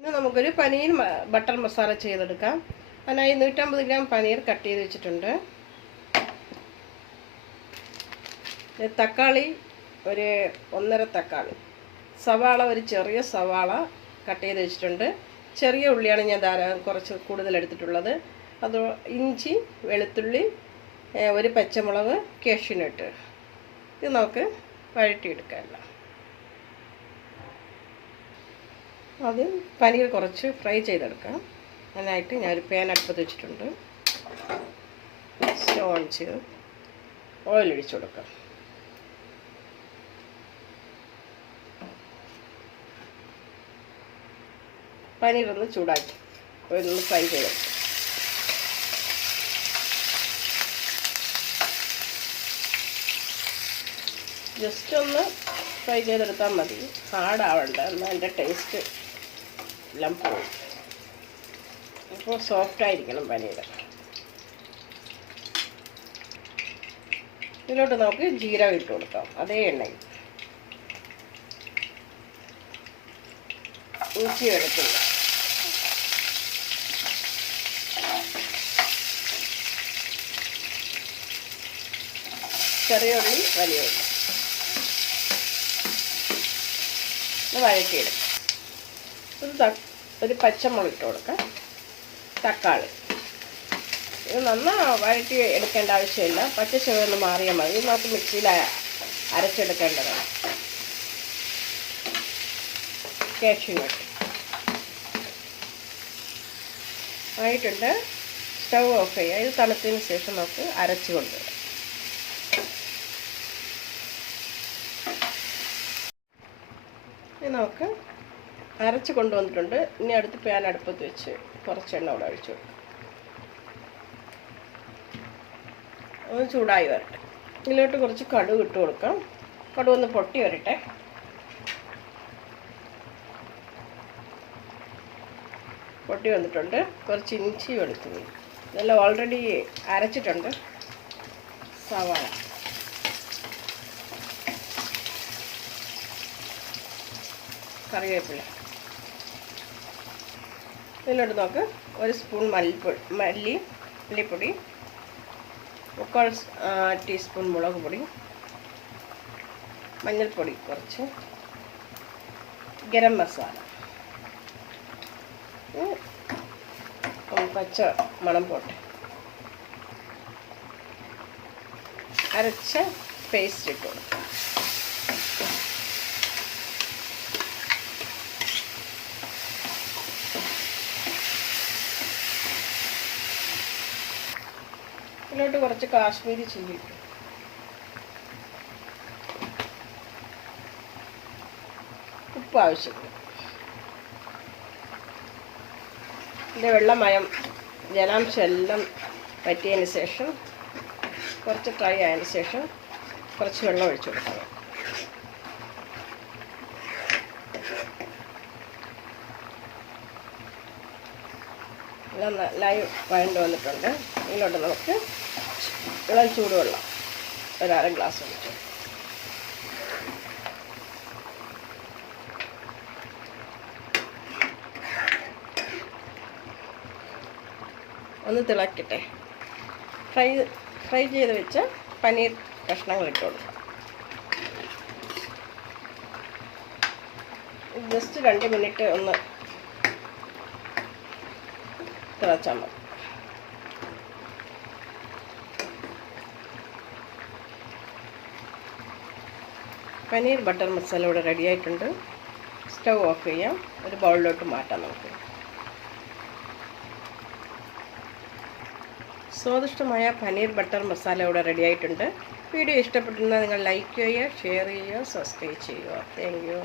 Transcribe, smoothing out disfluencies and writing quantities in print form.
ഇന്ന് നമുക്കൊരു പനീർ ബട്ടർ മസാല ചെയ്തെടുക്കാം. അതിനായി 150 ഗ്രാം പനീർ കട്ട് ചെയ്ത് വെച്ചിട്ടുണ്ട്. തക്കാളി ഒരു 1.5 തക്കാളി, സവാള ഒരു ചെറിയ സവാള കട്ട് ചെയ്ത് വെച്ചിട്ടുണ്ട്. ചെറിയ ഉള്ളിയാണ് ഞാൻ കുറച്ച് കൂടുതൽ എടുത്തിട്ടുള്ളത്. അത് ഇഞ്ചി, വെളുത്തുള്ളി, ഒരു പച്ചമുളക്, കാഷ്യൂനട്ട്. ഇത് നമുക്ക് വഴറ്റിയെടുക്കാമല്ലോ. അത് പനീർ കുറച്ച് ഫ്രൈ ചെയ്തെടുക്കാം. അതിനായിട്ട് ഞാനൊരു പാൻ അടുപ്പത്ത് വെച്ചിട്ടുണ്ട്. സ്റ്റവ് ഓൺ ചെയ്ത് ഓയിൽ ഒഴിച്ചു കൊടുക്കാം. പനീർ ഒന്ന് ചൂടാക്കി ഓയിലൊന്ന് ഫ്രൈ ചെയ്തെടുക്കാം. ജസ്റ്റ് ഒന്ന് ഫ്രൈ ചെയ്തെടുത്താൽ മതി, ഹാർഡാവണ്ട. എന്നാൽ അതിൻ്റെ ടേസ്റ്റ് എല്ലാം പോകും. അപ്പോൾ സോഫ്റ്റായിരിക്കണം പനീർ. ഇതിലോട്ട് നമുക്ക് ജീരകം ഇട്ട് കൊടുക്കാം. അതേ എണ്ണയിൽ ഇഞ്ചി വെളുത്തുള്ളി, ചെറിയ ഉള്ളി, വലിയ ഉള്ളി വഴറ്റിയിടും. ഒരു പച്ചമുളക് ഇട്ട് കൊടുക്കാം. തക്കാളി ഇത് നന്നായി വഴറ്റി എടുക്കേണ്ട ആവശ്യമില്ല. പച്ച ചുവന്ന് മാറിയാൽ മതി. ഇത് നമുക്ക് മിക്സിയിൽ അരച്ചെടുക്കേണ്ടതാണ്. കാഷ്യൂനട്ട് ആയിട്ടുണ്ട്. സ്റ്റവ് ഓഫ് ചെയ്യുക. ഇത് തണുത്തതിന് ശേഷം നമുക്ക് അരച്ച് കൊണ്ടുവരാം. ഇത് നമുക്ക് അരച്ച് കൊണ്ടുവന്നിട്ടുണ്ട്. ഇനി അടുത്ത് പാൻ അടുപ്പത്ത് വെച്ച് കുറച്ച് എണ്ണ കൂടെ ഒഴിച്ചു കൊടുക്കും. ഒന്ന് ചൂടായി വരട്ടെ. ഇതിലോട്ട് കുറച്ച് കടുക് ഇട്ട് കൊടുക്കാം. കടുക് ഒന്ന് പൊട്ടി വരട്ടെ. പൊട്ടി വന്നിട്ടുണ്ട്. കുറച്ച് ഇഞ്ചി വെളുത്തുള്ളി ഇതെല്ലാം ഓൾറെഡി അരച്ചിട്ടുണ്ട്. സവാള, കറിവേപ്പില. ഇതിലോട്ട് നമുക്ക് ഒരു സ്പൂൺ മല്ലിപ്പൊടി, 1/4 ടീസ്പൂൺ മുളക് പൊടി, മഞ്ഞൾപ്പൊടി കുറച്ച്, ഗരം മസാല, പച്ച മണം പോട്ടെ, അരച്ച പേസ്റ്റ് ഇട്ട് കൊടുക്കാം. ഇതിലോട്ട് കുറച്ച് കാശ്മീരി ചില്ലി ഇട്ടു. ഉപ്പ് ആവശ്യത്തിന്. ഇതിൻ്റെ വെള്ളമയം ജലാംശം എല്ലാം വറ്റിയതിന് ശേഷം കുറച്ച് ഫ്രൈ ആയതിന് ശേഷം കുറച്ച് വെള്ളം ഒഴിച്ചു കൊടുക്കണം. എല്ലാം നന്നായി വഴണ്ട് വന്നിട്ടുണ്ട്. ഇതിലോട്ട് നമുക്ക് ഇളം ചൂടുവെള്ളം ഒരു 1/2 ഗ്ലാസ് ഒഴിച്ചു. ഒന്ന് തിളക്കട്ടെ. ഫ്രൈ ചെയ്ത് വെച്ച പനീർ കഷ്ണങ്ങൾ ഇട്ട് കൊടുക്കാം. ജസ്റ്റ് 2 മിനിറ്റ് ഒന്ന് തിളച്ചാൽ മതി. പനീർ ബട്ടർ മസാല ഇവിടെ റെഡി ആയിട്ടുണ്ട്. സ്റ്റവ് ഓഫ് ചെയ്യാം. ഒരു ബൗളിലോട്ട് മാറ്റാം നമുക്ക്. സ്വാദിഷ്ടമായ പനീർ ബട്ടർ മസാല ഇവിടെ റെഡി ആയിട്ടുണ്ട്. വീഡിയോ ഇഷ്ടപ്പെട്ടിരുന്നാൽ നിങ്ങൾ ലൈക്ക് ചെയ്യുക, ഷെയർ ചെയ്യുക, സബ്സ്ക്രൈബ് ചെയ്യുക. Thank you.